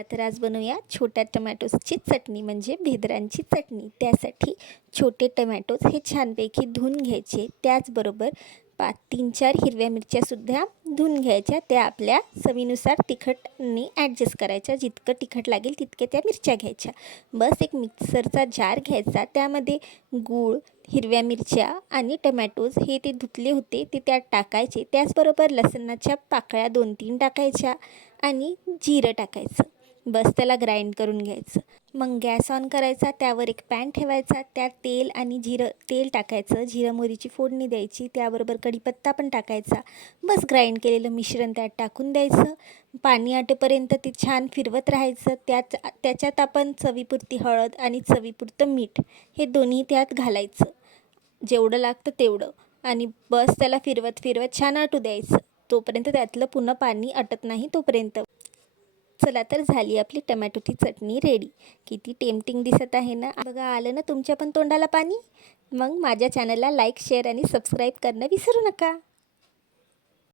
चला तर आज बनवूया छोट्या टमॅटोची चटणी म्हणजे भेदरांची चटणी। त्यासाठी छोटे टमॅटोज हे छानपैकी धुवून घ्यायचे। त्याचबरोबर 3-4 हिरव्या मिरच्यासुद्धा धुवून घ्यायच्या। त्या आपल्या चवीनुसार तिखटनी ॲडजस्ट करायच्या। जितकं तिखट लागेल तितके त्या मिरच्या घ्यायच्या। बस एक मिक्सरचा जार घ्यायचा, त्यामध्ये गूळ, हिरव्या मिरच्या आणि टमॅटोज हे ते धुतले होते ते त्यात टाकायचे। त्याचबरोबर लसणाच्या पाकळ्या 2-3 टाकायच्या आणि जिरं टाकायचं। बस त्याला ग्राइंड करून घ्यायचं। मग गॅस ऑन करायचा, त्यावर एक पॅन ठेवायचा, त्यात तेल आणि तेल टाकायचं, जिरं मोहरीची फोडणी द्यायची, त्याबरोबर कढीपत्ता पण टाकायचा। बस ग्राइंड केलेलं मिश्रण त्यात टाकून द्यायचं। पाणी आटेपर्यंत ते छान फिरवत राहायचं। त्याच्यात आपण चवीपुरती हळद आणि चवीपुरतं मीठ हे दोन्ही त्यात घालायचं, जेवढं लागतं तेवढं, आणि बस त्याला फिरवत छान आटू द्यायचं, तोपर्यंत त्यातलं पुन्हा पाणी आटत नाही तोपर्यंत। चला तर झाली आपली टमॅटोची चटणी रेडी। किती टेम्पटिंग दिसत आहे ना। बघा, आलं ना तुमच्या पण तोंडाला पाणी। मग माझ्या चॅनलला लाईक, शेअर आणि सबस्क्राईब करणं विसरू नका।